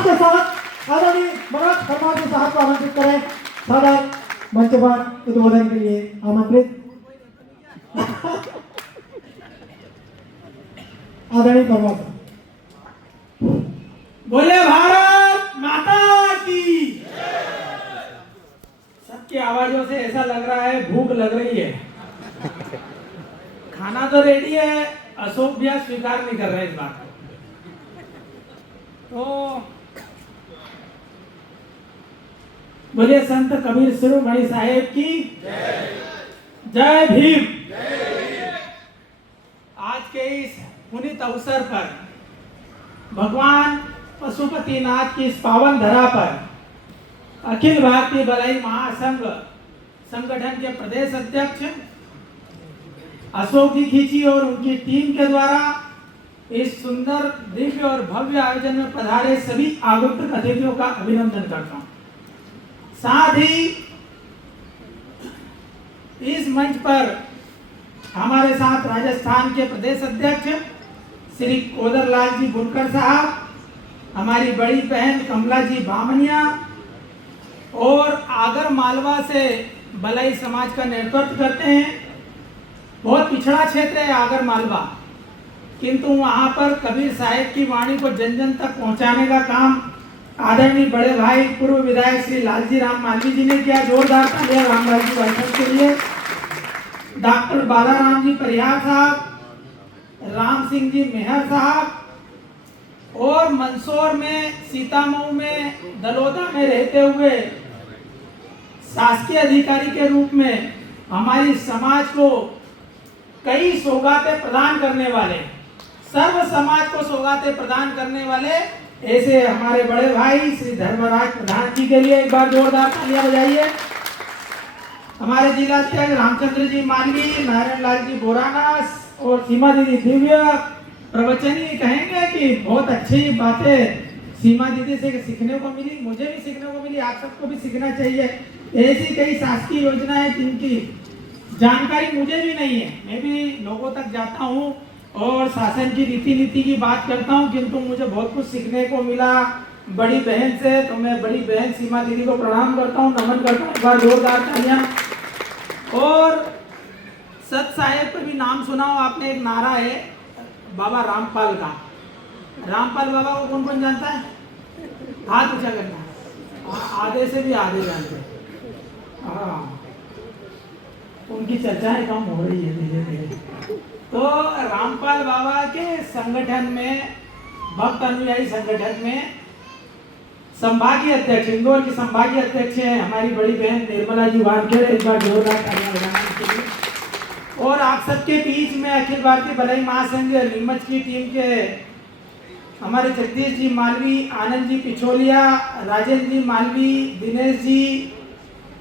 जोरदार के साथ आदरणीय मनोज परमार जी साहब को आमंत्रित करें सदर मंच पर उद्बोधन के लिए आमंत्रित आदरणीय परमार साहब। बोले भारत माता की। सबकी आवाजों से ऐसा लग रहा है भूख लग रही है। खाना तो रेडी है, अशोक भैया स्वीकार नहीं कर रहे इस बात को। तो बोले संत कबीर शिरोमणि साहेब की जय भीम। आज के इस पुनीत अवसर पर भगवान पशुपतिनाथ की इस पावन धरा पर अखिल भारतीय भलाई महासंघ संगठन के प्रदेश अध्यक्ष अशोक जी खींची और उनकी टीम के द्वारा इस सुंदर दिव्य और भव्य आयोजन में पधारे सभी आगंतुक अतिथियों का अभिनंदन करता हूं। साथ ही इस मंच पर हमारे साथ राजस्थान के प्रदेश अध्यक्ष श्री कोदरलाल जी बुनकर साहब, हमारी बड़ी बहन कमला जी बामनिया और आगर मालवा से बलई समाज का नेतृत्व करते हैं। बहुत पिछड़ा क्षेत्र है आगर मालवा, किंतु वहां पर कबीर साहिब की वाणी को जन जन तक पहुंचाने का काम आदरणीय बड़े भाई पूर्व विधायक श्री लालजी राम मालवी जी ने किया। जोरदार तालियां रामलाल जी भाषण के लिए। डॉक्टर बालाराम जी परिहार साहब, राम सिंह जी मेहर साहब और मंदसौर में, सीतामऊ में, दलोदा में रहते हुए शासकीय अधिकारी के रूप में हमारी समाज को कई सौगातें प्रदान करने वाले, सर्व समाज को सौगातें प्रदान करने वाले ऐसे हमारे बड़े भाई श्री धर्मराज प्रधान जी के लिए एक बार जोरदार तालियां बजाइए। हमारे जिला अध्यक्ष रामचंद्र जी मालवी, नारायण लाल जी बोराना और सीमा दीदी दिव्य प्रवचन ही कहेंगे कि बहुत अच्छी बातें सीमा दीदी से सीखने को मिली, मुझे भी सीखने को मिली, आप सबको भी सीखना चाहिए। ऐसी कई शासकीय योजनाएं जिनकी जानकारी मुझे भी नहीं है, मैं भी लोगों तक जाता हूँ और शासन की रीति नीति की बात करता हूँ, किंतु मुझे बहुत कुछ सीखने को मिला बड़ी बहन से। तो मैं बड़ी बहन सीमा दीदी को प्रणाम करता हूँ, नमन करता हूँ। एक बार जोरदार तालियां। और सत साहेब का भी नाम सुना हो आपने, एक नारा है बाबा रामपाल का। रामपाल बाबा को कौन कौन जानता है? हाथ ऊंचा करना। आधे से भी आधे जानते हैं। हाँ, उनकी चर्चाएं कम हो रही है धीरे धीरे। तो रामपाल बाबा के संगठन में, भक्त अनुयायी संगठन में संभागीय अध्यक्ष, इंदौर की संभागीय अध्यक्ष है हमारी बड़ी बहन निर्मला जी वानखेड़े। एक बार जोरदार तालियां बजाने के लिए। और आप सबके बीच में अखिल भारतीय भलाई महासंघ नीमच की टीम के हमारे जगदीश जी मालवी, आनंद जी पिछोलिया, राजेंद्र जी मालवी, दिनेश जी,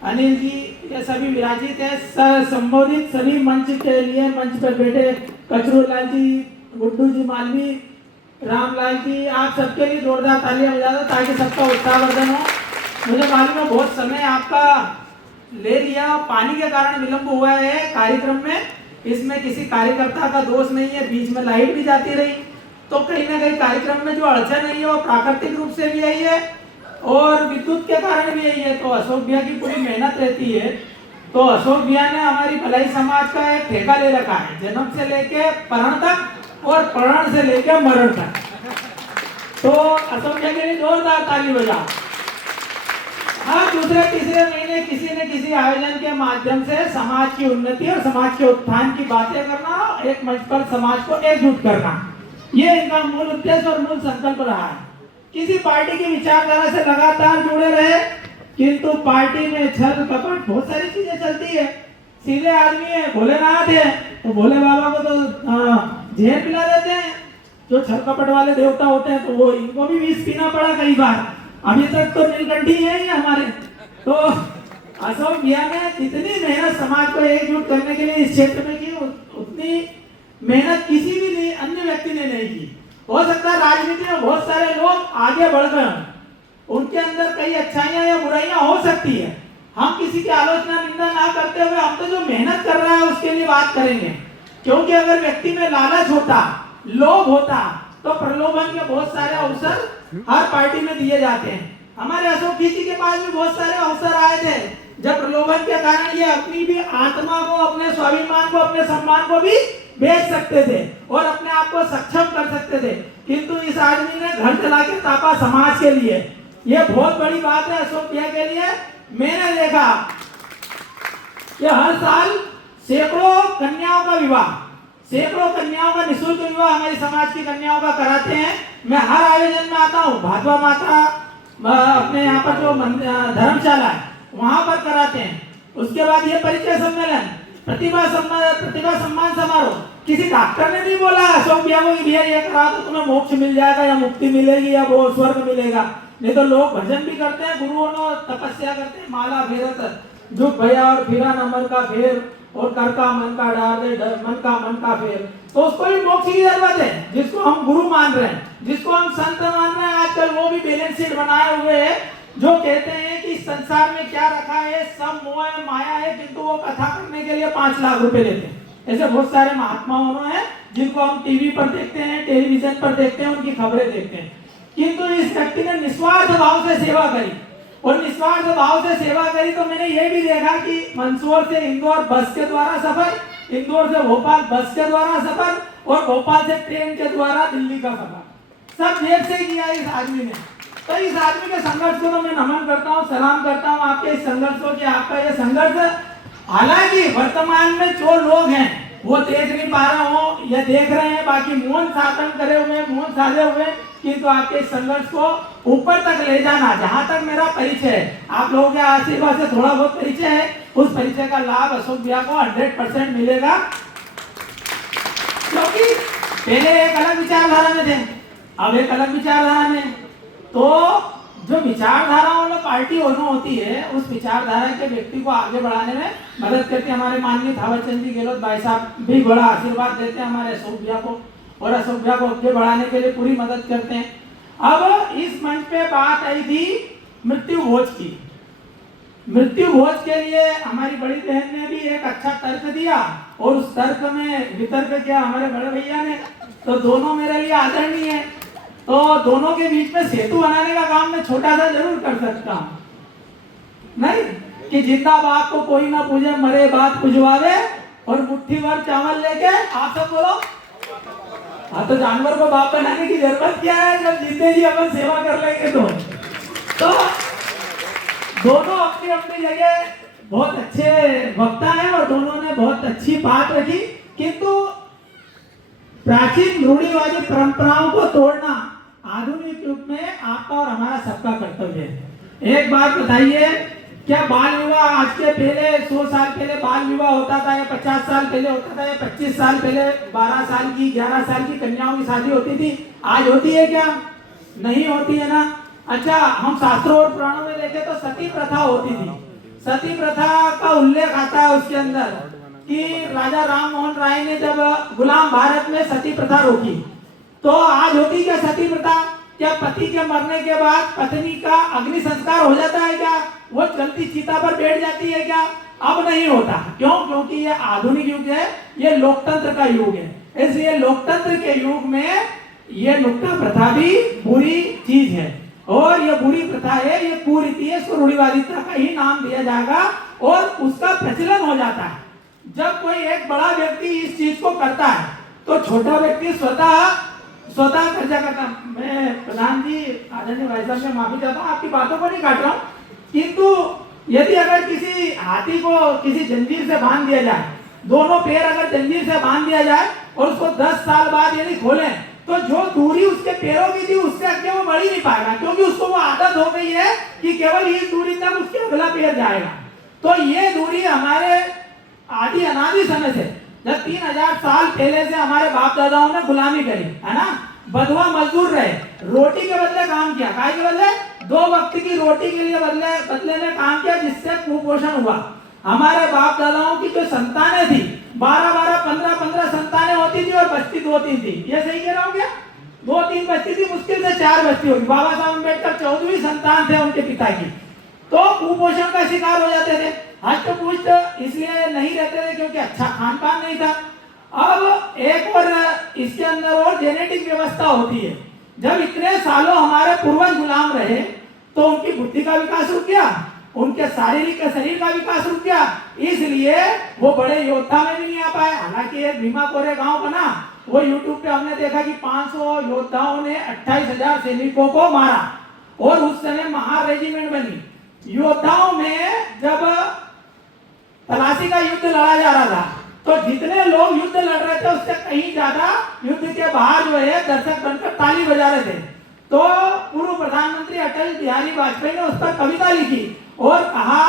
अनिल जी, ये सभी विराजित है। संबोधित सभी मंच के लिए मंच पर बैठे कचरूलाल जी, गुड्डू जी मालवी, रामलाल जी, आप सबके लिए जोरदार तालियां बजा दो ताकि सबका उत्साहवर्धन हो। मुझे मालूम है बहुत समय आपका ले लिया, पानी के कारण विलंब हुआ है कार्यक्रम में। इसमें किसी कार्यकर्ता का दोष नहीं है, बीच में लाइट भी जाती रही, तो कहीं ना कहीं कार्यक्रम में जो अड़चन आई है वो प्राकृतिक रूप से भी आई है और विद्युत के कारण भी आई है। तो अशोक भैया की पूरी मेहनत रहती है। तो अशोक भैया ने हमारी भलाई समाज का एक ठेका ले रखा है, जन्म से लेके परण तक और परण से लेके मरण तक। तो अशोक भैया के लिए जोरदार ताली बजाओ। हाँ, दूसरे तीसरे महीने किसी न किसी आयोजन के माध्यम से समाज की उन्नति और समाज के उत्थान की बातें करना, एक मंच पर समाज को एकजुट करना, ये इनका मूल उद्देश्य और मूल संकल्प रहा है। किसी पार्टी की विचारधारा से लगातार जुड़े रहे, किंतु पार्टी में छल कपट बहुत सारी चीजें चलती है। सीधे आदमी है, भोलेनाथ है, तो भोले बाबा को तो जहर पिला देते हैं। जो छल कपट वाले देवता होते हैं तो वो इनको भी विष पीना पड़ा कई बार। अभी तक तो नीलकंठी है ही हमारे। तो अशोक भैया ने जितनी मेहनत समाज को एकजुट करने के लिए इस क्षेत्र में की, उतनी मेहनत किसी भी अन्य व्यक्ति ने नहीं की। हो सकता है राजनीति में बहुत सारे लोग आगे बढ़ गए, उनके अंदर कई अच्छाइयां या बुराइयां हो सकती है। हम किसी की आलोचना निंदा ना करते हुए हम तो जो मेहनत कर रहा है उसके लिए बात करेंगे। क्योंकि अगर व्यक्ति में लालच होता, लोभ होता, तो प्रलोभन के बहुत सारे अवसर हर पार्टी में दिए जाते हैं। हमारे अशोक जी के पास भी बहुत सारे अवसर आए थे जब प्रलोभन के कारण ये अपनी भी आत्मा को, अपने स्वाभिमान को, अपने सम्मान को भी बेच सकते थे और अपने आप को सक्षम कर सकते थे, किंतु इस आदमी ने घर चला के तापा समाज के लिए। ये बहुत बड़ी बात है अशोक भैया के लिए। मैंने देखा कि हर साल सैकड़ों कन्याओं का विवाह, सैकड़ों कन्याओं का निःशुल्क विवाह हमारी समाज की कन्याओं का कराते हैं। मैं हर आयोजन में आता हूँ, भादवा माता अपने यहाँ पर जो धर्मशाला है वहां पर कराते हैं। उसके बाद ये परिचय सम्मेलन, प्रतिभा सम्मान समारोह। किसी डॉक्टर ने नहीं बोला अशोक भैया को भैया ये करा तो तुम्हें मोक्ष मिल जाएगा या मुक्ति मिलेगी या वो स्वर्ग मिलेगा। नहीं तो लोग भजन भी करते हैं, गुरुओं ने तपस्या करते हैं, माला फेरत जो भैया और फिरा नंबर का फेर और कर का मन का डाल दे, मन का फेर। तो उसको भी मोक्ष की जरूरत है। जिसको हम गुरु मान रहे हैं, जिसको हम संत मान रहे हैं, आजकल वो भी बैलेंस शीट बनाए हुए है जो कहते हैं कि संसार में क्या रखा है, सब मोह है, माया है, किंतु वो कथा करने के लिए 5 लाख रुपए लेते हैं। ऐसे बहुत सारे महात्माओं हैं जिनको हम टीवी पर देखते हैं, टेलीविजन पर देखते हैं, उनकी खबरें देखते हैं। किंतु इस व्यक्ति ने निस्वार्थ भाव से सेवा करी और निस्वार्थ भाव से सेवा करी। तो मैंने ये भी देखा कि मंदसौर से इंदौर बस के द्वारा सफर, इंदौर से भोपाल बस के द्वारा सफर और भोपाल से ट्रेन के द्वारा दिल्ली का सफर, सब जेब से किया इस आदमी ने। तो इस आदमी के संघर्ष को तो मैं नमन करता हूँ, सलाम करता हूँ आपके इस संघर्ष को कि आपका ये संघर्ष, हालांकि वर्तमान में जो लोग हैं वो देख नहीं पा रहे हो या देख रहे हैं, बाकी मौन साधन करे हुए, मौन साधे हुए, किंतु आपके संघर्ष को ऊपर तक ले जाना, जहां तक मेरा परिचय है, आप लोगों के आशीर्वाद से थोड़ा बहुत परिचय है, उस परिचय का लाभ अशोक भैया को 100% मिलेगा। क्योंकि पहले एक अलग विचारधारा में थे, अब एक अलग विचारधारा में। तो जो विचारधारा वाला पार्टी होती है, उस विचारधारा के व्यक्ति को आगे बढ़ाने में मदद करते। हमारे माननीय थावर चंद जी गहलोत भाई साहब भी बड़ा आशीर्वाद देते हैं हमारे अशोक भैया को, और अशोक भैया को आगे बढ़ाने के लिए पूरी मदद करते हैं। अब इस मंच पे बात आई थी मृत्यु भोज की। मृत्यु भोज के लिए हमारी बड़ी बहन ने भी एक अच्छा तर्क दिया और उस तर्क में वितर्क किया हमारे बड़े भैया ने। तो दोनों मेरे लिए आदरणीय है, तो दोनों के बीच में सेतु बनाने का काम मैं छोटा सा जरूर कर सकता हूँ। नहीं कि जिंदा बाप को कोई ना पूजे, मरे बात पुजवावे, और मुट्ठी भर चावल लेके आप सब बोलो। हाँ, तो जानवर को बाप बनाने की जरूरत क्या है जब जिंदे जी अपन सेवा कर लेंगे। तो दोनों अपनी अपनी जगह बहुत अच्छे वक्ता हैं और दोनों ने बहुत अच्छी बात रखी, किंतु प्राचीन रूढ़िवादी परंपराओं को तोड़ना आधुनिक युग में आपका और हमारा सबका कर्तव्य है। एक बात बताइए, क्या बाल विवाह आज के पहले 100 साल पहले बाल विवाह होता था, या 50 साल पहले होता था, या 25 साल पहले 12 साल की 11 साल की कन्याओं की शादी होती थी? आज होती है क्या? नहीं होती है ना। अच्छा, हम शास्त्रों और पुराणों में देखें तो सती प्रथा होती थी। सती प्रथा का उल्लेख आता है उसके अंदर कि राजा राम मोहन राय ने जब गुलाम भारत में सती प्रथा रोकी। तो आज होती क्या सती प्रथा? क्या पति के मरने के बाद पत्नी का अग्नि संस्कार हो जाता है क्या? वो चलती चिता पर बैठ जाती है क्या? अब नहीं होता। क्यों? क्योंकि ये आधुनिक युग है, ये लोकतंत्र का युग है। इसलिए लोकतंत्र के युग में ये नुक्ता प्रथा भी बुरी चीज है, और ये बुरी प्रथा है, ये कुरीति है, इसको रूढ़िवादिता का ही नाम दिया जाएगा और उसका प्रचलन हो जाता है। जब कोई एक बड़ा व्यक्ति इस चीज को करता है तो छोटा व्यक्ति स्वतः खर्चा करता। मैं प्रधान जी, आदरणीय भाई साहब से माफी चाहता हूँ, आपकी बातों को नहीं काट रहा हूँ, किंतु यदि अगर किसी हाथी को किसी जंजीर से बांध दिया जाए, दोनों पैर अगर जंजीर से बांध दिया जाए और उसको 10 साल बाद यदि खोलें, तो जो दूरी उसके पैरों की थी उससे आगे वो बढ़ ही नहीं पाएगा, क्योंकि उसको वो आदत हो गई है कि केवल इस दूरी तक उसके अगला पैर जाएगा। तो ये दूरी हमारे आदि अनादि समय से, जब 3000 साल पहले से हमारे बाप दादाओं ने गुलामी करी है ना, बधवा मजदूर रहे, रोटी के बदले काम किया, काय के बदले? 2 वक्त की रोटी के लिए बदले में काम किया, जिससे कुपोषण हुआ। हमारे बाप दादाओं की जो संतानें थी 12-12, 15-15 संतानें होती थी और बस्ती 2-3 थी। ये सही कह रहा हूँ क्या? 2-3 बस्ती थी, मुश्किल से 4 बस्ती होगी। बाबा साहब अम्बेडकर 14वीं संतान थे उनके पिता की, तो कुपोषण का शिकार हो जाते थे। हष्ट पुष्ट इसलिए नहीं रहते थे क्योंकि अच्छा खान पान नहीं था। अब एक और इसके अंदर और जेनेटिक व्यवस्था होती है। जब इतने सालों हमारे पूर्वज गुलाम रहे तो उनकी बुद्धि का विकास रुक गया, उनके शारीरिक शरीर का विकास रुक गया, इसलिए वो बड़े योद्धा में भी नहीं आ पाए। हालांकि एक भीमा कोरे गांव बना, वो यूट्यूब पे हमने देखा कि 500 योद्धाओं ने 28,000 सैनिकों को मारा और उस समय महार रेजिमेंट बनी। योद्धाओं में जब तलाशी का युद्ध लड़ा जा रहा था तो जितने लोग युद्ध लड़ रहे थे उससे कहीं ज्यादा युद्ध के बाहर जो है दर्शक बनकर ताली बजा रहे थे। तो पूर्व प्रधानमंत्री अटल बिहारी वाजपेयी ने उस पर कविता लिखी और कहा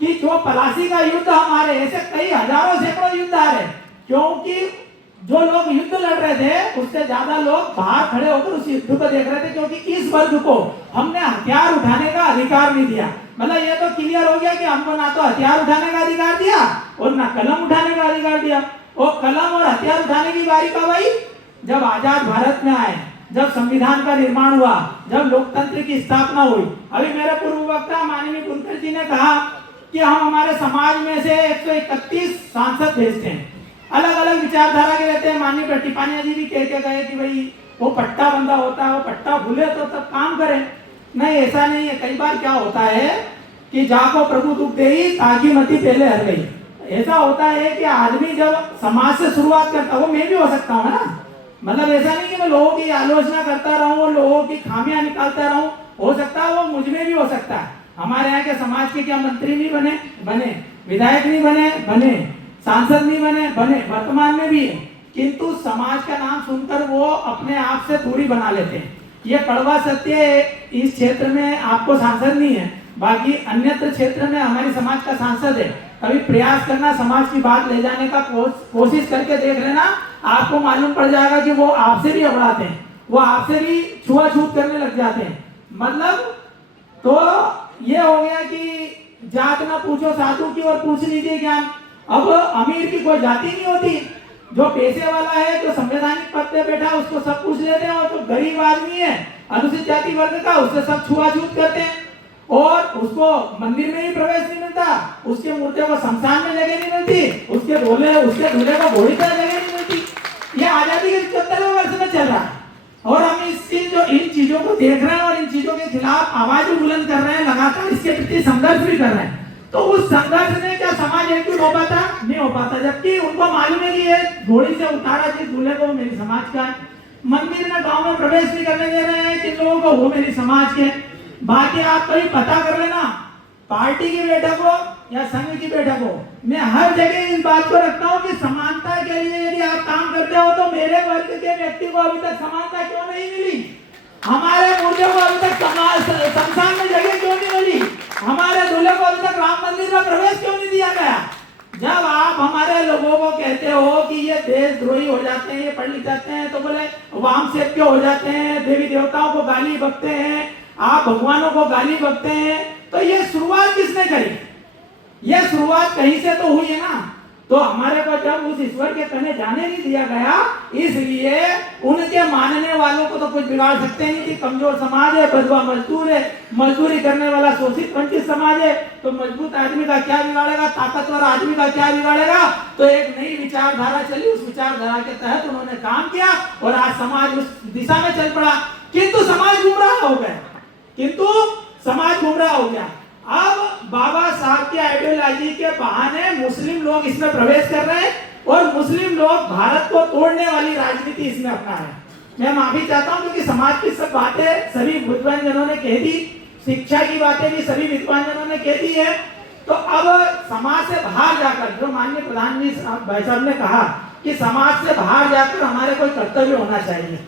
कि जो पलासी का युद्ध हमारे ऐसे कई हजारों सैकड़ों युद्ध आ रहे, क्योंकि जो लोग युद्ध लड़ रहे थे उससे ज्यादा लोग बाहर खड़े होकर उस युद्ध को देख रहे थे, क्योंकि इस वर्ग को हमने हथियार उठाने का अधिकार नहीं दिया। मतलब ये तो क्लियर हो गया कि हमको ना तो हथियार उठाने का अधिकार दिया और ना कलम उठाने का अधिकार दिया। और कलम और हथियार उठाने की बारी कब आई? जब आजाद भारत में आए, जब संविधान का निर्माण हुआ, जब लोकतंत्र की स्थापना हुई। अभी मेरे पूर्व वक्ता माननीय बुनकर जी ने कहा कि हम हमारे समाज में से 131 सांसद भेजते हैं, अलग अलग विचारधारा के रहते हैं। माननीय प्रतिपानिया जी भी कह के गए कि भाई वो पट्टा बंदा होता है, वो पट्टा भूले तो तब काम करे। नहीं, ऐसा नहीं है। कई बार क्या होता है कि जाको प्रभु दुख देई ताकि मती पहले हर गई। ऐसा होता है कि आदमी जब समाज से शुरुआत करता, वो मैं भी हो सकता हूँ ना, मतलब ऐसा नहीं कि मैं लोगों की आलोचना करता रहूं, लोगों की खामियां निकालता रहूं, हो सकता है वो मुझ में भी हो सकता है। हमारे यहाँ के समाज के क्या मंत्री नहीं बने, विधायक नहीं बने, सांसद नहीं बने, वर्तमान में भी है, किंतु समाज का नाम सुनकर वो अपने आप से दूरी बना लेते हैं। ये कड़वा सत्य है। इस क्षेत्र में आपको सांसद नहीं है, बाकी अन्यत्र क्षेत्र में हमारी समाज का सांसद है। कभी प्रयास करना, समाज की बात ले जाने का कोशिश करके देख लेना, आपको मालूम पड़ जाएगा कि वो आपसे भी अबड़ाते हैं, वो आपसे भी छुआछूत करने लग जाते हैं। मतलब तो ये हो गया कि जात ना पूछो साधु की और पूछ लीजिए ज्ञान। अब अमीर की कोई जाति नहीं होती, जो पैसे वाला है, जो संवैधानिक पद पे बैठा है, उसको सब पूछ लेते हैं, और जो गरीब आदमी है अनुसूचित जाति वर्ग का, उससे सब छुआछूत करते हैं और उसको मंदिर में ही प्रवेश नहीं मिलता, उसके मूर्ति को शमशान में जगह नहीं मिलती, उसके दूल्हे को घोड़ी पर जगह नहीं मिलती। ये आजादी के 74वें वर्ष में चल रहा है और हम इन चीजों को देख रहे हैं और इन चीजों के खिलाफ आवाज भी बुलंद कर रहे हैं, लगातार इसके प्रति संघर्ष भी कर रहे हैं। तो उस संघर्ष में क्या समाज एकजुट हो पाता? नहीं हो पाता। जबकि उनको मालूम है कि ये घोड़ी से उतारा जिस दूल्हे को मेरी समाज का है, मंदिर में गांव में प्रवेश नहीं करने दे रहे हैं जिन लोगों को, वो मेरी समाज के। बाकी आप कभी पता कर लेना, पार्टी की बैठक हो या संघ की बैठक हो, मैं हर जगह इस बात को रखता हूँ कि समानता के लिए यदि आप काम करते हो तो मेरे वर्ग के व्यक्ति को अभी तक समानता क्यों नहीं मिली? हमारे मुर्दे को अभी तक शमशान में जगह क्यों नहीं मिली? हमारे दूल्हे को अभी तक राम मंदिर में प्रवेश क्यों नहीं दिया गया? जब आप हमारे लोगों को कहते हो कि ये देशद्रोही हो जाते हैं, ये पढ़ लिख जाते हैं, तो बोले वाम सेवक हो जाते हैं, देवी देवताओं को गाली बकते हैं, आप भगवानों को गाली बकते हैं, तो ये शुरुआत किसने करी? ये शुरुआत कहीं से तो हुई है ना। तो हमारे को जब उस ईश्वर के कने जाने नहीं दिया गया, इसलिए उनके मानने वालों को तो कुछ बिगाड़ सकते नहीं कि कमजोर समाज है, बदवा मजदूर है, मजदूरी करने वाला शोषित वंचित समाज है, तो मजबूत आदमी का क्या बिगाड़ेगा, ताकतवर आदमी का क्या बिगाड़ेगा? तो एक नई विचारधारा चली, उस विचारधारा के तहत उन्होंने काम किया और आज समाज उस दिशा में चल पड़ा। किंतु समाज गुमराह हो गया। अब बाबा साहब की आइडियोलॉजी के बहाने मुस्लिम लोग इसमें प्रवेश कर रहे हैं और मुस्लिम लोग भारत को तोड़ने वाली राजनीति इसमें अपना है। मैं माफी चाहता हूं क्योंकि समाज की सब बातें सभी विद्वान जनों ने कह दी, शिक्षा की बातें भी सभी विद्वान जनों ने कह दी है। तो अब समाज से बाहर जाकर, जो माननीय प्रधान जी भाई साहब ने कहा कि समाज से बाहर जाकर हमारे कोई कर्तव्य होना चाहिए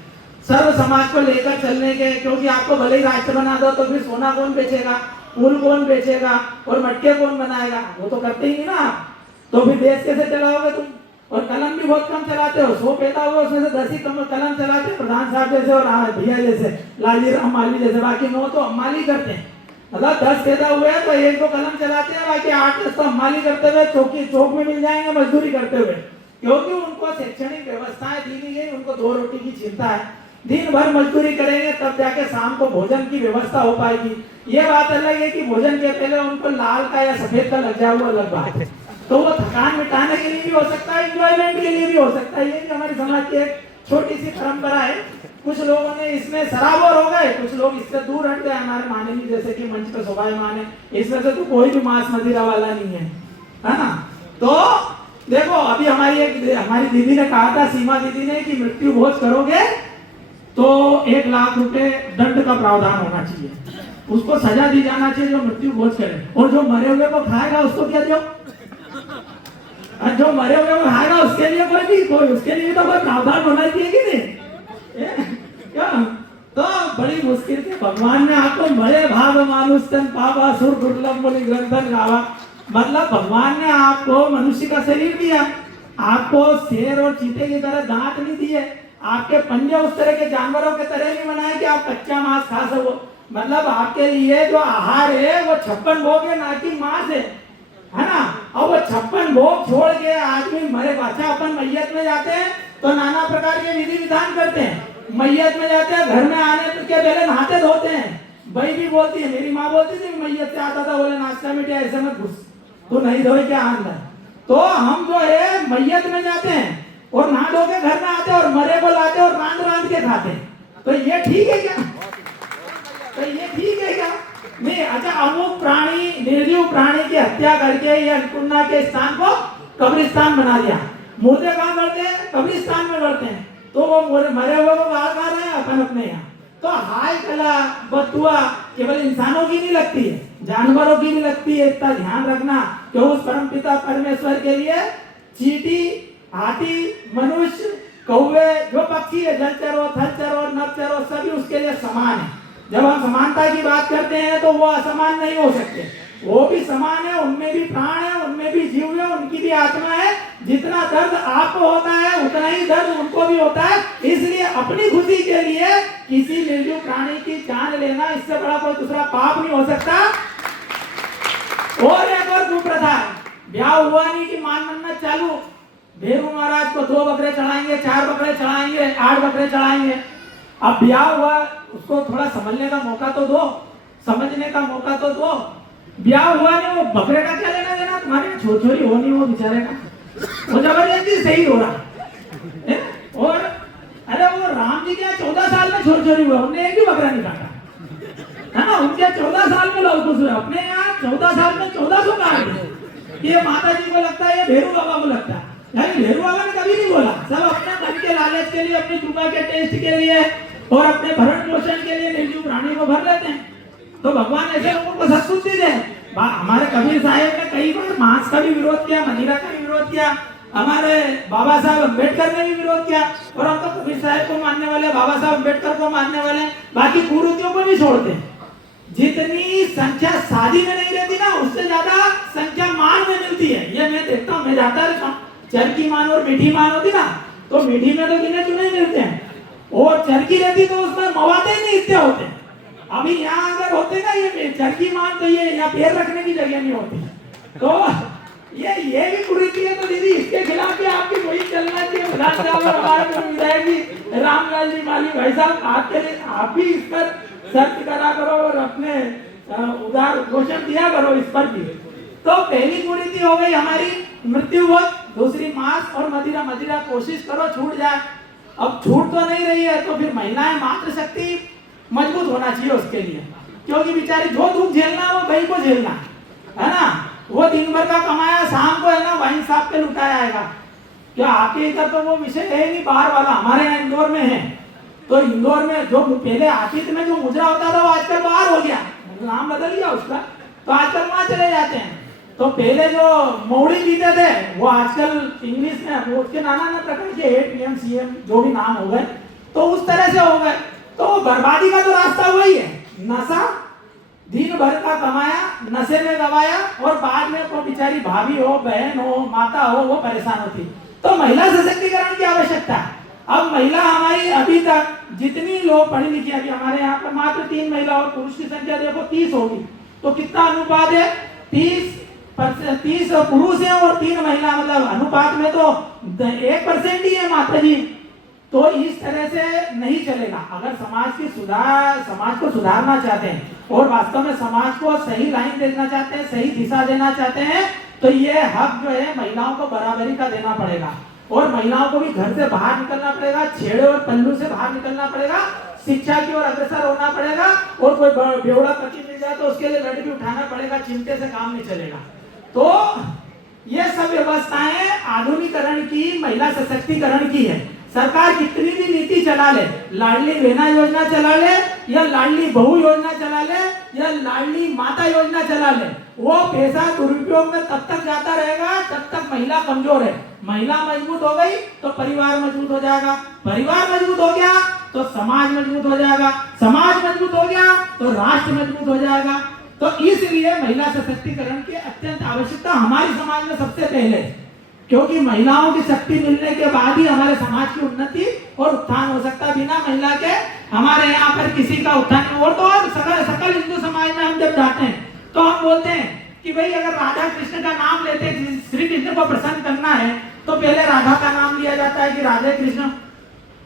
सर्व समाज को लेकर चलने के, क्योंकि आपको भले ही राष्ट्र बना दो तो फिर सोना कौन बेचेगा, फूल कौन बेचेगा और मटके कौन बनाएगा? वो तो करते ही नहीं ना। तो फिर देश कैसे चलाओगे तुम? और कलम भी बहुत कम चलाते हो, 100 पैदा हुआ उसमें से 10 ही कलम चलाते हैं, प्रधान साहब जैसे और भैया जैसे, लालजी राम मालवी जैसे, बाकी 9 तो हमारी करते हैं। मतलब 10 पैदा हुए तो 1-2 कलम चलाते हैं, बाकी 8-10 तो हमारी करते हुए चौक में मिल जाएंगे मजदूरी करते हुए, क्योंकि उनको शैक्षणिक व्यवस्थाएं दी नहीं गई, उनको 2 रोटी की चिंता है। दिन भर मजदूरी करेंगे तब जाके शाम को भोजन की व्यवस्था हो पाएगी। ये बात अलग है कि भोजन के पहले उनको लाल का या सफेद का लग जाए, वो अलग बात है। तो वो थकान मिटाने के लिए भी हो सकता है, इंजॉयमेंट के लिए भी हो सकता है। ये भी हमारे समाज की एक छोटी सी परंपरा है। कुछ लोगों ने इसमें सराबोर हो गए, कुछ लोग इससे दूर हट गए। हमारे माने जी जैसे कि मंच पे शोभायमान है, इसमें से तो कोई भी मांस मदिरा वाला नहीं है ना। तो देखो अभी हमारी दीदी ने कहा था, सीमा दीदी ने, कि मृत्यु भोज करोगे तो 1 लाख रुपए दंड का प्रावधान होना चाहिए, उसको सजा दी जाना चाहिए जो मृत्यु भोज करे। और जो मरे हुए को खाएगा उसको क्या दो, जो मरे हुए को खाएगा उसके लिए कोई उसके लिए तो कोई प्रावधान होना चाहिए कि नहीं? क्या तो बड़ी मुश्किल से भगवान ने आपको बड़े भाग मानुष तन पावा सुर दुर्लभ मुनि ग्रंथन गावा, मतलब भगवान ने आपको मनुष्य का शरीर दिया, आपको शेर और चीते की तरह दांत नहीं दिए, आपके पंजे उस तरह के जानवरों के तरह नहीं बनाए कि आप कच्चा मांस खा सको। मतलब आपके लिए जो आहार है वो 56 भोग है, ना कि मांस है ना। और वो 56 भोग छोड़ के आदमी मरे। अच्छा अपन मैयत में जाते हैं तो नाना प्रकार के विधि विधान करते हैं। मैयत में जाते हैं, घर में आने के पहले नहाते धोते हैं। भाई भी बोलती है, मेरी माँ बोलती थी, मैयत से आता था, बोले नाश्ता में क्या ऐसे मत घुस, तो नहीं धोए क्या अंदर। तो हम जो है मैयत में जाते हैं और नहा धो के घर में आते हैं और मरे को लाते और रांध के खाते हैं। तो ये ठीक है क्या? तो ये ठीक है क्या? नहीं। अच्छा, अमुक प्राणी, निर्जीव प्राणी की हत्या करके ये अन्नपूर्णा के स्थान को कब्रिस्तान बना दिया। मुर्दे कहाँ करते हैं? कब्रिस्तान में करते हैं। तो वो मरे हुए को बाहर खा रहे हैं, अपन अपने यहाँ। तो हाय कला बतुआ केवल इंसानों की नहीं लगती है, जानवरों की भी लगती है। इतना ध्यान रखना कि उस परमपिता परमेश्वर के लिए चींटी, हाथी, मनुष्य, कौवे, जो पक्षी है, जलचर हो, थलचर हो, नभचर हो, सभी उसके लिए समान है। जब हम समानता की बात करते हैं तो वो असमान नहीं हो सकते, वो भी समान है, उनमें भी प्राण है, उनमें भी जीव है, उनकी भी आत्मा है। जितना दर्द आपको होता है उतना ही दर्द उनको भी होता है। इसलिए अपनी खुशी के लिए किसी निर्जीव प्राणी की जान लेना, इससे बड़ा कोई दूसरा पाप नहीं हो सकता। और एक और कुप्रथा है, ब्याह हुआ नहीं कि मान मन्नत चालू। भेरू महाराज को 2 बकरे चढ़ाएंगे, 4 बकरे चढ़ाएंगे, 8 बकरे चढ़ाएंगे। अब ब्याह हुआ, उसको थोड़ा समझने का मौका तो दो, समझने का मौका तो दो। ब्याह हुआ नहीं, वो बकरे का क्या लेना देना, तुम्हारे छोरी होनी, वो बेचारे का वो जबरदस्ती सही हो रहा है। और अरे वो राम जी के 14 साल में छोरी हुआ, उन्हें एक भी बकरा नहीं काटा, है ना। उनके 14 साल में लोग खुश हुए, अपने यहाँ 14 साल में 1400 काट दिए। ये माता जी को लगता है, ये भेरू बाबा को लगता है, लेकिन भेरू बाबा ने कभी नहीं बोला। सब अपने मन के लालच के लिए, अपने चूका के टेस्ट के लिए और अपने भरण पोषण के लिए निर्जीव प्राणी को भर लेते हैं। तो भगवान ऐसे लोगों को सत्सुद्धि दे। हमारे कबीर साहेब ने कई बार मांस का भी विरोध किया, मदिरा का भी विरोध किया, हमारे बाबा साहब अम्बेडकर ने भी विरोध किया। और हम तो कबीर साहेब को मानने वाले, बाबा साहब अम्बेडकर को मानने वाले, बाकी कुरीतियों को भी छोड़ते हैं। जितनी संख्या शादी में नहीं रहती ना, उससे ज्यादा संख्या मान में मिलती है। ये मैं देखता हूँ, मैं जाता रहता हूँ। चरखी मान और मीठी मान होती ना, तो मीठी में तो गिने चुने मिलते हैं, और चरखी रहती तो उसमें मवादे नहीं इतने होते। अभी यहाँ अगर होते ना ये चरखी मान, तो ये यहाँ पैर रखने की जगह नहीं होती। तो ये भी कुरीति है। तो दीदी इसके खिलाफ भी आपकी वही चलना चाहिए। हमारे विधायक जी रामलाल जी माली भाई साहब, आपके लिए आप भी इस पर सर्च करा करो और अपने उदार घोषण दिया करो इस पर भी। तो पहली कुरीति हो गई हमारी मृत्यु वक्त, दूसरी मांस और मदिरा कोशिश करो छूट जाए। अब छूट तो नहीं रही है, तो फिर महिलाएं मातृशक्ति मजबूत होना चाहिए उसके लिए, क्योंकि बेचारी जो दुख झेलना है वो भाई को झेलना है ना। वो दिन भर का कमाया, शाम को है ना वाइन साहब पे लुटाया आएगा। क्या आपके इधर तो वो विषय है नहीं, बाहर वाला हमारे यहाँ इंदौर में है। तो इंदौर में जो पहले आतिथ्य में जो मुजरा होता था वो आजकल बाहर हो गया, नाम बदल गया उसका, तो आजकल वहां चले जाते हैं। तो पहले जो मौड़ी पीते थे वो आजकल इंग्लिश में वो उसके नाना प्रकार के ATM CM जो भी नाम हो गए, तो उस तरह से हो गए। तो बर्बादी का तो रास्ता वही है, नशा, दिन भर का कमाया, नशे में गवाया, और बाद में वो बेचारी भाभी हो, बहन हो, माता हो, वो परेशान होती। तो महिला सशक्तिकरण की आवश्यकता है। अब महिला हमारी अभी तक जितनी लोग पढ़ी लिखी, अभी हमारे यहाँ पर मात्र 3 महिला और पुरुष की संख्या देखो 30 होगी, तो कितना अनुपात है? 30 पुरुष है और 3 महिला, मतलब अनुपात में तो 1% ही है माता जी। तो तो इस तरह से नहीं चलेगा। अगर समाज को सुधारना चाहते हैं और वास्तव में समाज को सही लाइन देना चाहते हैं, सही दिशा देना चाहते हैं, तो ये हक जो है महिलाओं को बराबरी का देना पड़ेगा और महिलाओं को भी घर से बाहर निकलना पड़ेगा, छेड़े और पल्लू से बाहर निकलना पड़ेगा, शिक्षा की ओर अग्रसर होना पड़ेगा और कोई बेवड़ा पति मिल जाए तो उसके लिए लड़ भी उठाना पड़ेगा, चिमटे से काम नहीं चलेगा। तो ये सब व्यवस्थाएं आधुनिकीकरण की, महिला सशक्तिकरण की है। सरकार कितनी भी नीति चला ले, लाडली बहना योजना चला ले या लाडली बहू योजना चला ले या लाडली माता योजना चला ले, वो पैसा दुरुपयोग में तब तक जाता रहेगा जब तक महिला कमजोर है। महिला मजबूत हो गई तो परिवार मजबूत हो जाएगा, परिवार मजबूत हो गया तो समाज मजबूत हो जाएगा, समाज मजबूत हो गया तो राष्ट्र मजबूत हो जाएगा। तो इसलिए महिला सशक्तिकरण की अत्यंत आवश्यकता हमारे समाज में सबसे पहले, क्योंकि महिलाओं की शक्ति मिलने के बाद ही हमारे समाज की उन्नति और उत्थान हो सकता है। बिना महिला के हमारे यहाँ पर किसी का उत्थान। और तो और सकल हिंदू समाज में हम जब जाते हैं तो हम बोलते हैं कि भाई अगर राधा कृष्ण का नाम लेते हैं, श्री कृष्ण को प्रसन्न करना है तो पहले राधा का नाम लिया जाता है कि राधे कृष्ण,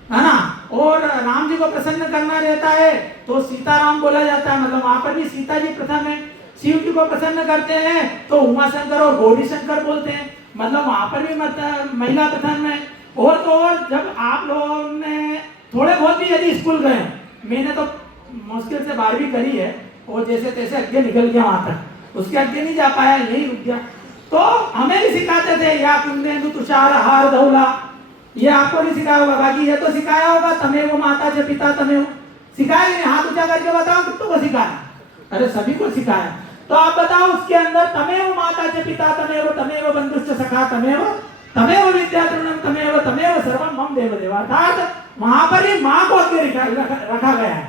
है ना, और राम जी को प्रसन्न करना रहता है तो सीताराम बोला जाता है, मतलब वहां पर भी सीता जी प्रथम है। शिव जी को प्रसन्न करते हैं तो उमा शंकर और गौरी शंकर बोलते हैं, मतलब वहां पर भी महिला प्रथम है। और तो और जब आप लोगों ने थोड़े बहुत भी यदि स्कूल गए, मैंने तो मुश्किल से 12वीं करी है और जैसे तैसे आगे निकल गया वहां तक, उसके आगे नहीं जा पाया, यही रुक गया। तो हमें भी सिखाते थे या कुंदेंदु तुषार हार धौला, ये आपको नहीं सिखाया होगा, बाकी ये तो सिखाया होगा तमेव माता च पिता तमेव, सिखाया नहीं? हाथ ऊंचा करके बताओ कितनों को सिखाया? अरे सभी को सिखाया। तो आप बताओ उसके अंदर तमेव माता च पिता तमेव, तमेव बंधुश्च सखा तमेव, तमेव विद्या तृणम तमेव, तमेव सर्वम मम देव देवा। अर्थात वहां पर ही माँ को आगे रखा गया है,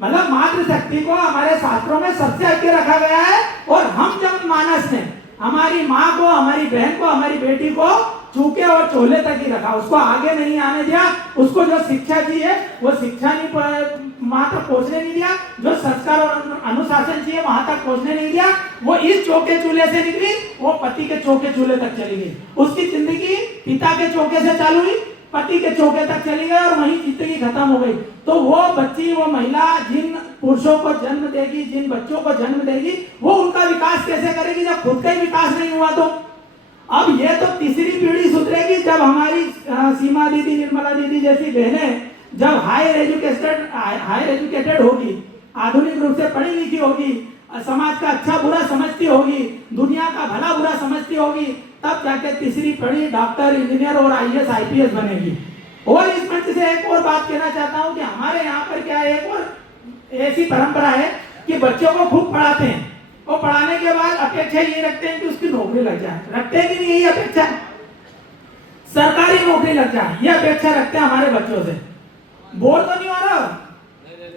मतलब मातृशक्ति को हमारे शास्त्रों में सबसे आगे रखा गया है। और हम जब मानस ने हमारी माँ को, हमारी बहन को, हमारी बेटी को चूके और चोले तक ही रखा, उसको आगे नहीं आने दिया, उसको जो शिक्षा चाहिए वो शिक्षा नहीं वहां तक पहुंचने नहीं दिया, जो संस्कार और अनुशासन चाहिए वहां तक पहुंचने नहीं दिया। वो इस चौके चूल्हे से निकली, वो पति के चौके चूल्हे तक चली गई। उसकी जिंदगी पिता के चौके से चालू हुई, पति के चौके तक चली गई और वहीं जिंदगी खत्म हो गई। तो वो बच्ची, वो महिला जिन पुरुषों को जन्म देगी, जिन बच्चों को जन्म देगी, वो उनका विकास कैसे करेगी जब खुद का ही विकास नहीं हुआ? तो अब ये तो तीसरी पीढ़ी सुधरेगी जब हमारी सीमा दीदी, निर्मला दीदी जैसी बहनें जब हायर एजुकेटेड होगी, आधुनिक रूप से पढ़ी लिखी होगी, समाज का अच्छा बुरा समझती होगी, दुनिया का भला बुरा समझती होगी, तब जाके तीसरी पढ़ी डॉक्टर, इंजीनियर और IAS IPS बनेगी। और इस मंच से एक और बात कहना चाहता हूँ कि हमारे यहाँ पर क्या है, एक और ऐसी परंपरा है कि बच्चों को खूब पढ़ाते हैं और पढ़ाने के बाद अपेक्षा ये रखते हैं कि उसकी नौकरी लग जाए। रखते हैं कि नहीं? यही अपेक्षा, सरकारी नौकरी लग जाए, ये अपेक्षा रखते हैं हमारे बच्चों से। बोर तो नहीं हो रहा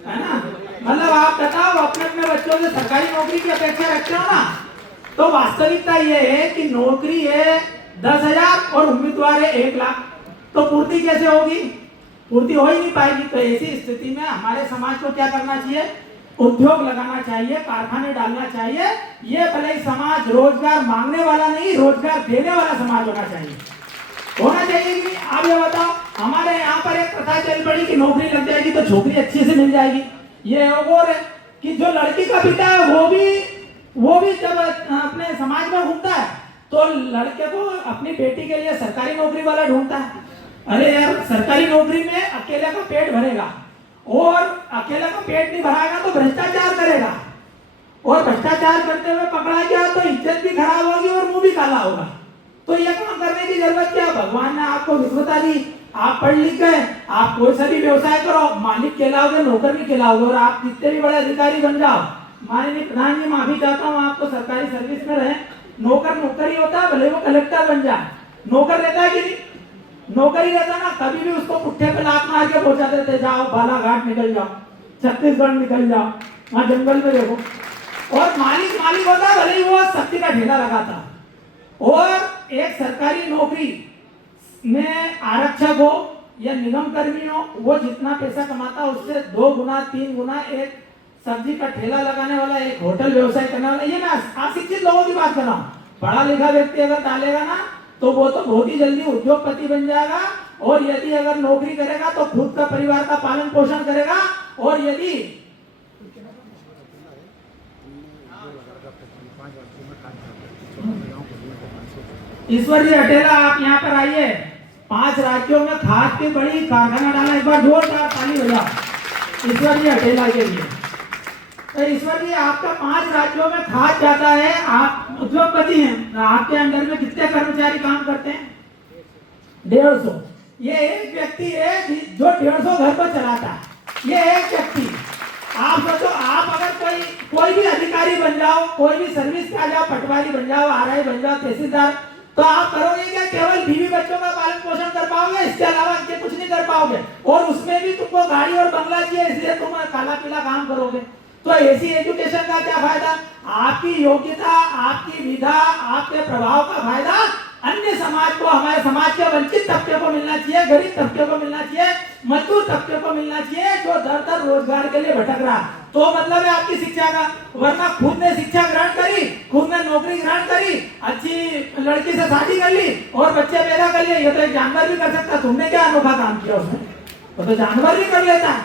है ना? मतलब आप बताओ, अपने अपने बच्चों से सरकारी नौकरी की अपेक्षा रखते हो ना? तो वास्तविकता ये है कि नौकरी है 10,000 और उम्मीदवार है 1 लाख, तो पूर्ति कैसे होगी? पूर्ति हो ही नहीं पाएगी। तो ऐसी स्थिति में हमारे समाज को क्या करना चाहिए? उद्योग लगाना चाहिए, कारखाने डालना चाहिए। ये भले ही समाज रोजगार मांगने वाला नहीं, रोजगार देने वाला समाज होना चाहिए। होना चाहिए कि आप ये बताओ, हमारे यहाँ पर एक प्रथा चल पड़ी कि नौकरी लग जाएगी तो छोकरी अच्छी से मिल जाएगी। ये और है कि जो लड़की का पिता है वो भी जब अपने समाज में घूमता है तो लड़के को अपनी बेटी के लिए सरकारी नौकरी वाला ढूंढता है। अरे यार, सरकारी नौकरी में अकेले का पेट भरेगा और अकेले का पेट नहीं भराएगा तो भ्रष्टाचार करेगा, और भ्रष्टाचार करते हुए पकड़ा गया तो इज्जत भी खराब होगी और मुंह भी काला होगा। तो ये काम करने की जरूरत क्या? भगवान ने आपको विद्वता दी, आप पढ़ लिख गए, आप कोई सा भी व्यवसाय करो, मालिक कहलाओगे, नौकर भी कहलाओगे, और आप कितने भी बड़े अधिकारी बन जाओ। माननीय प्रधान जी, माफी चाहता हूँ, आपको सरकारी सर्विस में रहे, नौकर ही होता है, भले वो कलेक्टर बन जाए, नौकर रहता है कि नहीं? नौकरी रहता ना, कभी भी उसको पुट्ठे पे लात मार के पहुंचा देते, जाओ बालाघाट निकल जाओ, छत्तीसगढ़ निकल जाओ, वहां जंगल में देखो। और मालिक होता है, भले ही वो सब्जी का ठेला लगाता। और एक सरकारी नौकरी में आरक्षक हो या निगम कर्मी हो, वो जितना पैसा कमाता है उससे 2 गुना 3 गुना एक सब्जी का ठेला लगाने वाला, एक होटल व्यवसाय करने वाला। ये मैं अशिक्षित लोगों की बात कर रहा हूँ। पढ़ा लिखा व्यक्ति अगर डालेगा ना तो वो तो बहुत ही जल्दी उद्योगपति बन जाएगा और यदि अगर नौकरी करेगा तो खुद का परिवार का पालन पोषण करेगा, और यदि ईश्वर जी अटेला आप यहाँ पर आइए। 5 राज्यों में खाद की बड़ी कारखाना डाला, एक बार जोरदार ताली बजाओ ईश्वर जी अटेला के लिए। तो ईश्वर जी आपका 5 राज्यों में खाद जाता है, आप उद्योगपति हैं, आपके अंडर में कितने कर्मचारी काम करते हैं? 150। ये एक व्यक्ति है जो 150 घर पर चलाता है, ये एक व्यक्ति। आप सोचो, आप अगर कोई भी अधिकारी बन जाओ, कोई भी सर्विस पे आ जाओ, पटवारी बन जाओ, आरआई बन जाओ, तहसीलदार, तो आप करोगे क्या? केवल बीवी बच्चों का पालन पोषण कर पाओगे, इसके अलावा ये कुछ नहीं कर पाओगे। और उसमें भी तुमको गाड़ी और बंगला चाहिए, इसलिए तुम काला पीला काम करोगे। तो ऐसी एजुकेशन का क्या फायदा? आपकी योग्यता, आपकी विधा, आपके प्रभाव का फायदा अन्य समाज को, हमारे समाज के वंचित तबके को मिलना चाहिए, गरीब तबके को मिलना चाहिए, मजदूर तबके को मिलना चाहिए, जो दर दर रोजगार के लिए भटक रहा। तो मतलब है आपकी शिक्षा का। वरना खुद ने शिक्षा ग्रहण करी, खुद ने नौकरी ग्रहण करी, अच्छी लड़की से शादी कर ली और बच्चे पैदा कर लिए, ये तो एक जानवर भी कर सकता। तुमने क्या अनोखा काम किया उसमें? तो जानवर भी कर लेता है,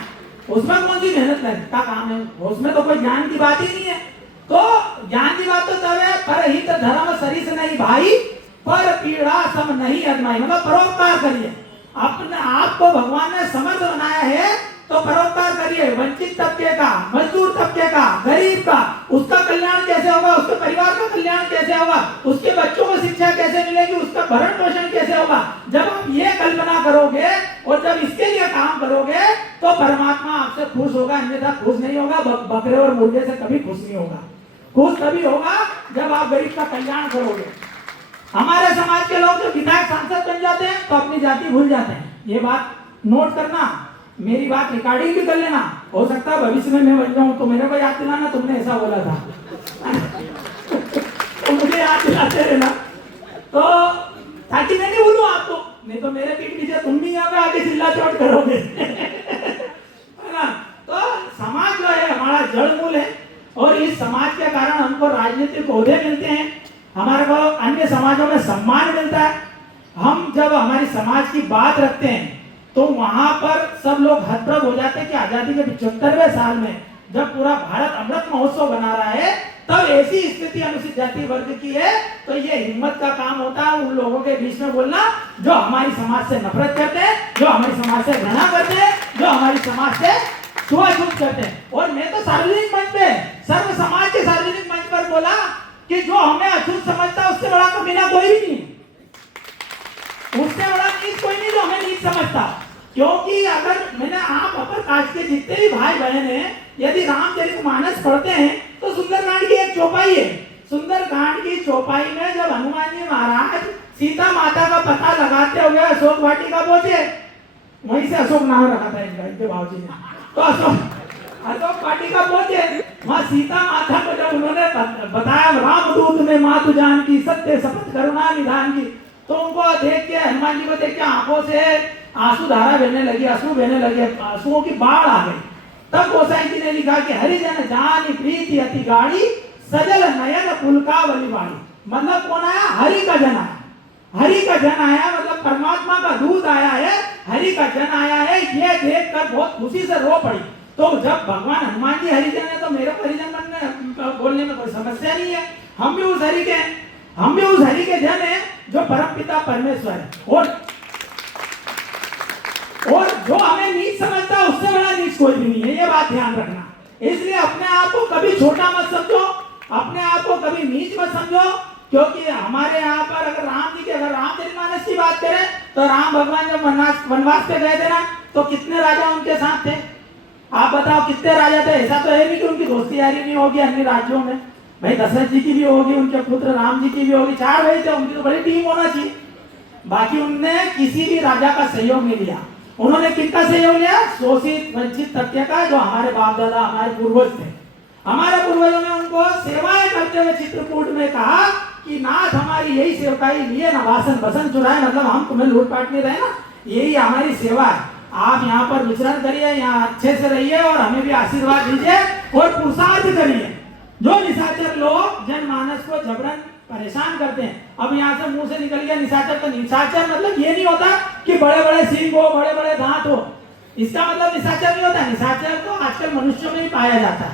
उसमें कौन सी मेहनत लगता काम है? उसमें तो कोई ज्ञान की बात ही नहीं है। तो ज्ञान की बात तो तब है, पर हित धर्म सरिस नहीं भाई, पर पीड़ा सम नहीं अजमाई। मतलब परोपकार करिए, अपने आप को भगवान ने समर्थ बनाया है तो परोपकार करिए। वंचित तबके का, मजदूर तबके का, गरीब का, उसका कल्याण कैसे होगा, उसके परिवार का कल्याण कैसे होगा, उसके बच्चों को शिक्षा कैसे मिलेगी, उसका भरण पोषण कैसे होगा। जब आप ये कल्पना करोगे और जब इसके लिए काम करोगे तो परमात्मा आपसे खुश होगा, अन्यथा खुश नहीं होगा। बकरे और मुर्गे से कभी खुश नहीं होगा। खुश तभी होगा जब आप गरीब का कल्याण करोगे। हमारे समाज के लोग जो विधायक सांसद बन जाते हैं तो अपनी जाति भूल जाते हैं। ये बात नोट करना, मेरी बात रिकॉर्डिंग भी कर लेना। हो सकता है भविष्य में मैं बन जाऊं तो मेरे को याद दिलाना, तुमने ऐसा बोला था तो मुझे याद दिलाते रहना, तो ताकि मैं नहीं भूलूं आपको। नहीं तो मेरे पीठ पीछे तुम भी यहाँ पे आके चिल्ला चोट करोगे है ना। तो समाज जो है हमारा जड़ मूल है, और इस समाज के कारण हमको राजनीतिक ओहदे मिलते हैं, हमारे को अन्य समाजों में सम्मान मिलता है। हम जब हमारी समाज की बात रखते हैं तो वहां पर सब लोग हतप्रभ हो जाते हैं कि आजादी के 75वें साल में जब पूरा भारत अमृत महोत्सव बना रहा है, तब ऐसी स्थिति अनुसूचित जाति वर्ग की है। तो ये हिम्मत का काम होता है उन लोगों के बीच में बोलना जो हमारी समाज से नफरत करते हैं, जो हमारी समाज से घृणा करते हैं, जो हमारी समाज से छुआछूत करते हैं। और मैं तो सार्वजनिक मंच पे, सर्व समाज के सार्वजनिक मंच पर बोला कि जो हमें अछूत समझता है उससे बड़ा कमीना कोई भी नहीं, उससे बड़ा नीच कोई नहीं जो हमें नीच समझता। क्योंकि अगर मैंने आप अपर कास्ट के जितने भी भाई बहन हैं, यदि रामचरितमानस पढ़ते हैं तो सुंदरकांड की एक चौपाई है। सुंदरकांड की चौपाई में जब हनुमान जी महाराज सीता माता का पता लगाते हुए अशोक वाटिका पहुंचे, वहीं से अशोक नाम रखा था इनके बाबूजी ने, तो अशोक वाटिका पहुंचे, वहां सीता माता को जब उन्होंने बताया रामदूत में मातु जान की सत्य शपथ करुणा निधान की, तो उनको देख के, हनुमान जी को देख के आंखों से आंसू धारा बहने लगी, आंसू बहने लगे, आंसुओं की बाढ़ आ गई। तब गोसाई जी ने लिखा कि हरिजन जानी प्रीति अति गाढ़ी, सजल नयन पुलकावली बाड़ी। मतलब कौन आया? हरि का जन आया। हरि का जन आया मतलब परमात्मा का दूत आया है, हरि का जन आया है। ये देखकर बहुत खुशी से रो पड़ी। तो जब भगवान हनुमान जी हरिजन है तो मेरे को हरिजन बनने बोलने में कोई समस्या नहीं है। हम भी उस हरि के, हम भी उस हरि के जन है जो परम पिता परमेश्वर है। और जो हमें नीच समझता है उससे बड़ा नीच कोई भी नहीं है, ये बात ध्यान रखना। इसलिए अपने आप को कभी छोटा मत समझो, अपने आप को कभी नीच मत समझो। क्योंकि हमारे यहाँ पर अगर राम जी के, अगर रामचरितमानस की बात करें तो राम भगवान जब वनवास पे गए थे ना, तो कितने राजा उनके साथ थे? आप बताओ कितने राजा थे? ऐसा तो है नहीं कि उनकी दोस्ती यारी नहीं होगी अन्य राज्यों में। भाई दशरथ जी की भी होगी, उनके पुत्र राम जी की भी होगी, 4 भाई थे, उनकी तो बड़ी टीम होना चाहिए। बाकी उनने किसी भी राजा का सहयोग नहीं लिया। उन्होंने किसका सहयोग लिया? शोषित वंचित तबके का, जो हमारे बाप दादा, हमारे पूर्वज थे। हमारे पूर्वजों ने उनको सेवाएं करते हुए चित्रकूट में कहा कि नाथ हमारी यही सेवकाई लिए ना, वासन बसन चुराए, मतलब हम तुम्हें लूटपाट नहीं रहे ना, यही हमारी सेवा है। आप यहाँ पर विचरण करिए, यहाँ अच्छे से रहिए और हमें भी आशीर्वाद दीजिए और पुरुषार्थ करिए। जो निशाचर लोग जनमानस को जबरन परेशान करते हैं। अब यहाँ से मुंह से निकल गया निशाचर, तो निशाचर मतलब ये नहीं होता कि बड़े बड़े सींग हो, बड़े बड़े दांत हो, इसका मतलब निशाचर नहीं होता। निशाचर तो आजकल मनुष्यों में ही पाया जाता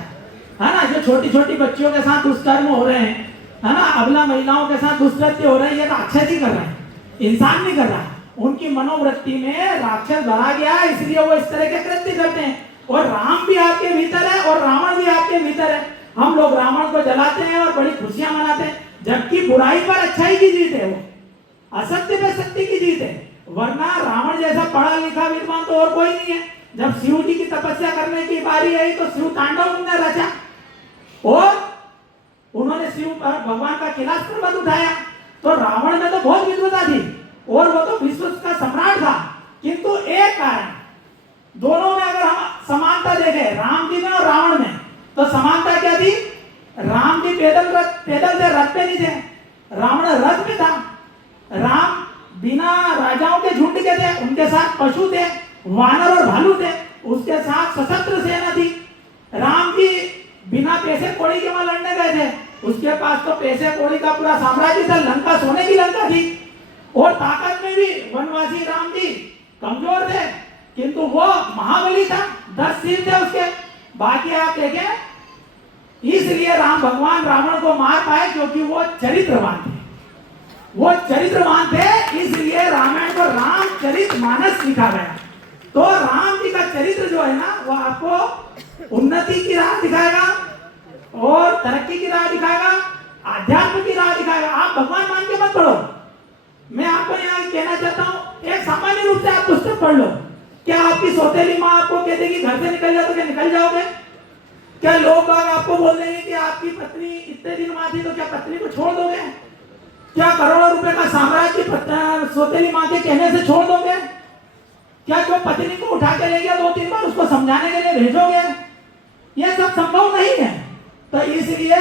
है ना। जो छोटी छोटी बच्चियों के साथ दुष्कर्म हो रहे हैं, है ना, अबला महिलाओं के साथ दुष्कृत्य हो रहे हैं, ये तो राक्षस ही कर रहे हैं, इंसान नहीं कर रहा है। उनकी मनोवृत्ति में राक्षस भरा गया है, इसलिए वो इस तरह के कृत्य करते हैं। और राम भी आपके भीतर है और रावण भी आपके भीतर है। हम लोग रावण को जलाते हैं और बड़ी खुशियां मनाते हैं, जबकि बुराई पर अच्छाई की जीत है, वो असत्य पे सत्य की जीत है। वरना रावण जैसा पढ़ा लिखा विद्वान तो और कोई नहीं है। जब शिव जी की तपस्या करने की बारी आई तो शिव तांडव उन्होंने रचा और उन्होंने शिव भगवान का कैलाश पर्वत उठाया। तो रावण में तो बहुत विद्वता थी और वो तो विश्व का सम्राट था, किंतु एक कारण, दोनों में अगर हम समानता देखें, राम जी में और रावण में, तो समानता क्या थी? राम जी पैदल से रथ पे नहीं थे, रावण रथ पे था। राम बिना राजाओं के झुंड के थे, उनके साथ पशु थे, वानर और भालू थे, उसके साथ सशस्त्र सेना थी। राम जी बिना पैसे कौड़ी के वहां लड़ने गए थे, उसके पास तो पैसे कौड़ी का पूरा साम्राज्य था, लंका सोने की लंका थी। और ताकत में भी वनवासी राम जी कमजोर थे, किंतु वो महाबली था, 10 सिर थे उसके। बाकी आप देखें, इसलिए राम भगवान रावण को मार पाए क्योंकि वो चरित्रवान थे, वो चरित्रवान थे, इसलिए रामायण को रामचरित मानस लिखा गया। तो राम जी का चरित्र जो है ना, वो आपको उन्नति की राह दिखाएगा और तरक्की की राह दिखाएगा, आध्यात्म की राह दिखाएगा। आप भगवान मान के मत पढ़ो। मैं आपको यहाँ कहना चाहता हूँ, एक सामान्य रूप से आप पुस्तक पढ़ लो। क्या आपकी सौतेली माँ आपको कह देगी घर से निकल जाओ तो क्या निकल जाओगे? क्या लोग बाग आपको बोल देंगे कि आपकी पत्नी इतने दिन माँ थी तो क्या पत्नी को छोड़ दोगे? क्या करोड़ों रुपए का साम्राज्य सौतेली माँ के कहने से छोड़ दोगे? क्या जो पत्नी को उठा के ले गया 2-3 बार उसको समझाने के लिए भेजोगे? यह सब संभव नहीं है। तो इसलिए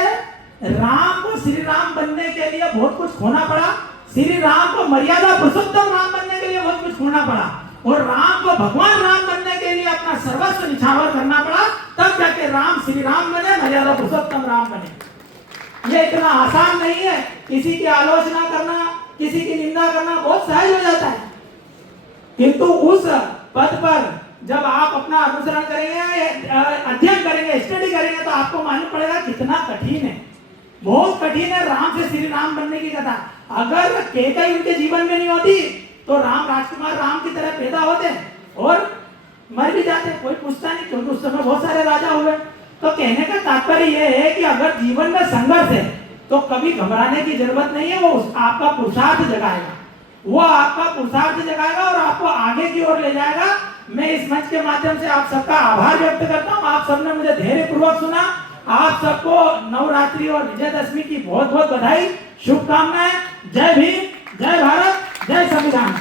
राम को श्री राम बनने के लिए बहुत कुछ खोना पड़ा, श्री राम को मर्यादा पुरुषोत्तम राम बनने के लिए बहुत कुछ खोना पड़ा, और राम को भगवान राम बनने के लिए अपना सर्वस्व निछावर करना पड़ा, तब जाके राम श्री राम बने, मर्यादा पुरुषोत्तम राम बने। ये इतना आसान नहीं है। किसी की आलोचना करना, किसी की निंदा करना बहुत सहज हो जाता है, किंतु उस पद पर जब आप अपना अनुसरण करेंगे, अध्ययन करेंगे, स्टडी करेंगे, तो आपको मालूम पड़ेगा कितना कठिन है, बहुत कठिन है राम से श्री राम बनने की कथा। अगर कैकेयी उनके जीवन में नहीं होती तो राम राजकुमार राम की तरह पैदा होते और मर भी जाते, कोई पूछता नहीं, क्योंकि उस समय बहुत सारे राजा हुए। तो कहने का तात्पर्य यह है कि अगर जीवन में संघर्ष है तो कभी घबराने की जरूरत नहीं है। वो आपका पुरुषार्थ जगाएगा, वो आपका पुरुषार्थ जगाएगा और आपको आगे की ओर ले जाएगा। मैं इस मंच के माध्यम से आप सबका आभार व्यक्त करता हूँ। आप सबने मुझे धैर्यपूर्वक सुना। आप सबको नवरात्रि और विजयदशमी की बहुत बहुत बधाई, शुभकामनाएं। जय भीम, जय भारत, जय संविधान।